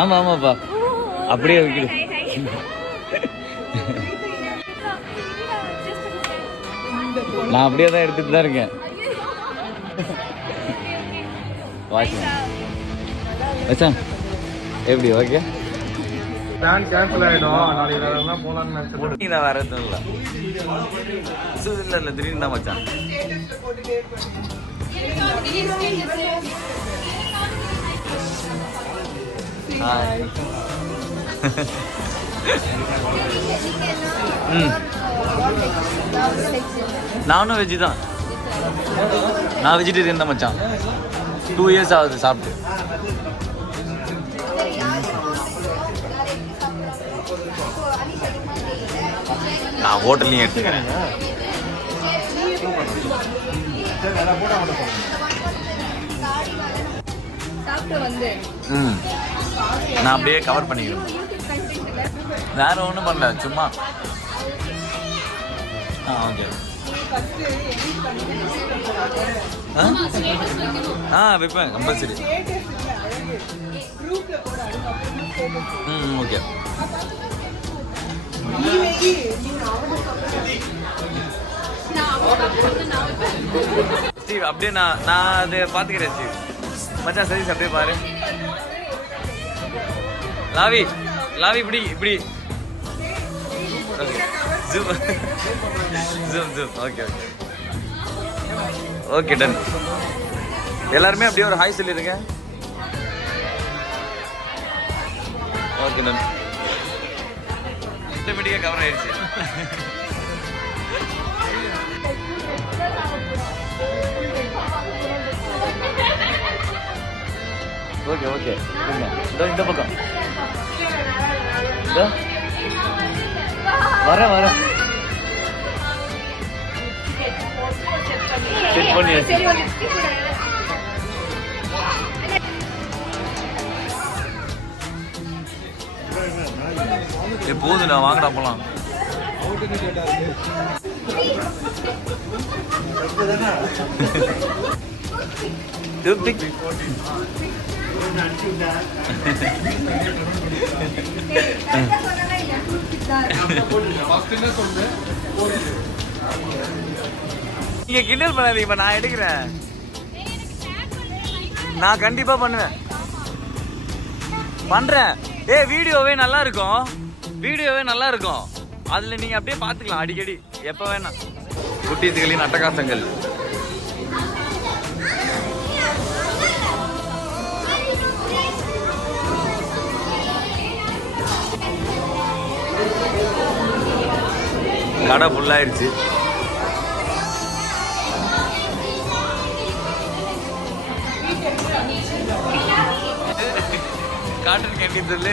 ஆமா ஆமாப்பா அப்படியே வைக்கிடு. நான் அப்படியே தான் எடுத்துட்டு தான் இருக்கேன். வச்சான் எப்படி ஓகே பிளான் கேன்சல் ஆயிடும். நாளைக்கு வேற எல்லாம் போலாம்னு நினைச்சேன். நான் வேற எதுவும் இல்லை. இல்லை திடீர்னு தான் மச்சான். நானும் வெஜ்ஜு தான். நான் வெஜிடேரியன் தான் மச்சான். 2 years ஆகுது சாப்பிட்டு. நான் ஹோட்டல்லையும் எடுத்துக்கிறேன். நான் அப்படியே கவர் பண்ணிக்கிறேன். வேற ஒன்றும் பண்ணல, சும்மா. ஓகே. வைப்பேன் கம்பல்சரி. ஓகே. ஸ்டீவ் அப்படியே நான் அதை பார்த்துக்கிறேன் ஸ்டீவ். மச்சான் சரி அப்படியே பாரு. லாவி இப்படி இப்படி zoom okay okay okay done. எல்லாருமே அப்படியே ஒரு ஹாய் சொல்லிடுங்க. Okay done. ஆட்டோமேட்டிக்காக கவர் ஆயிடுச்சு. ஓகே ஓகே இந்த பக்கம் வரேன் செட் பண்ணியாச்சு. போதும் நான் வாங்கடா போலாம். நீங்க கிண்டல் பண்ணாதீங்க, நான் எடுக்கிறேன். நான் கண்டிப்பா பண்ணுவேன், பண்றேன். வீடியோவே நல்லா இருக்கும். அதுல நீங்க அப்படியே பாத்துக்கலாம் அடிக்கடி எப்ப வேணா. குட்டீஸ்களின் அட்டகாசங்கள். கடை ஃபுல்லாயிருச்சு. காட்டன் கேண்டி சொல்லு.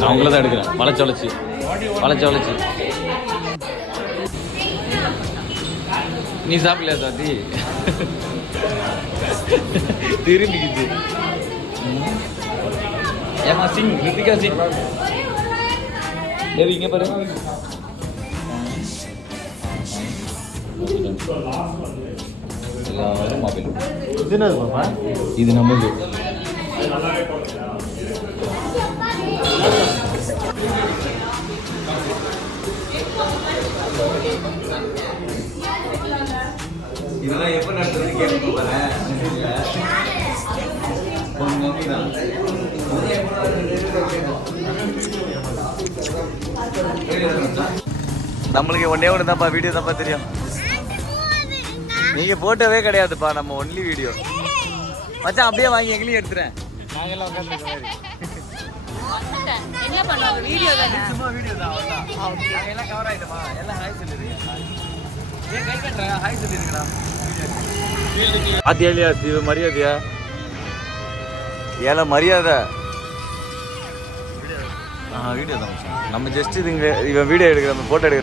நான் உங்களை தான் எடுக்கிறேன். வளைச்சொலைச்சு நீ சாப்பிடலையா சாத்தி? திரும்பிக்குது. ஏமா சிங், ரித்திகா சிங் இங்க பாரு. எல்லாரும் மொபைல். இது நமக்கு இதெல்லாம் எப்ப நடத்துறது கேட்க போறேன். நம்மளுக்கு ஒன்னே ஒன்று தான்ப்பா, வீடியோ தான்ப்பா தெரியும். நீங்க போட்டோவே கிடையாதுப்பா, நம்ம ஒன்லி வீடியோ. மச்சான் அப்படியே வாங்கி எங்களையும் எடுத்துறேன். நாங்கெல்லாம் உட்காந்துருக்க என்ன பண்ணுவாங்க, வீடியோ தானே, சும்மா வீடியோ தான். நாங்க எல்லாம் கவர் ஆயிட்டோமா? எல்லாம் ஹாய் சொல்லிருங்க. ஏன் கை கட்டுறா? ஹாய் சொல்லிருக்கடா. ஆத்தியா இல்லையா இது மரியாதையா? ஏல மரியாதை. வீடியோ தான் நம்ம ஜஸ்ட் இதுங்க. இவன் வீடியோ எடுக்கிற, நம்ம போட்டோ எடுக்கிற.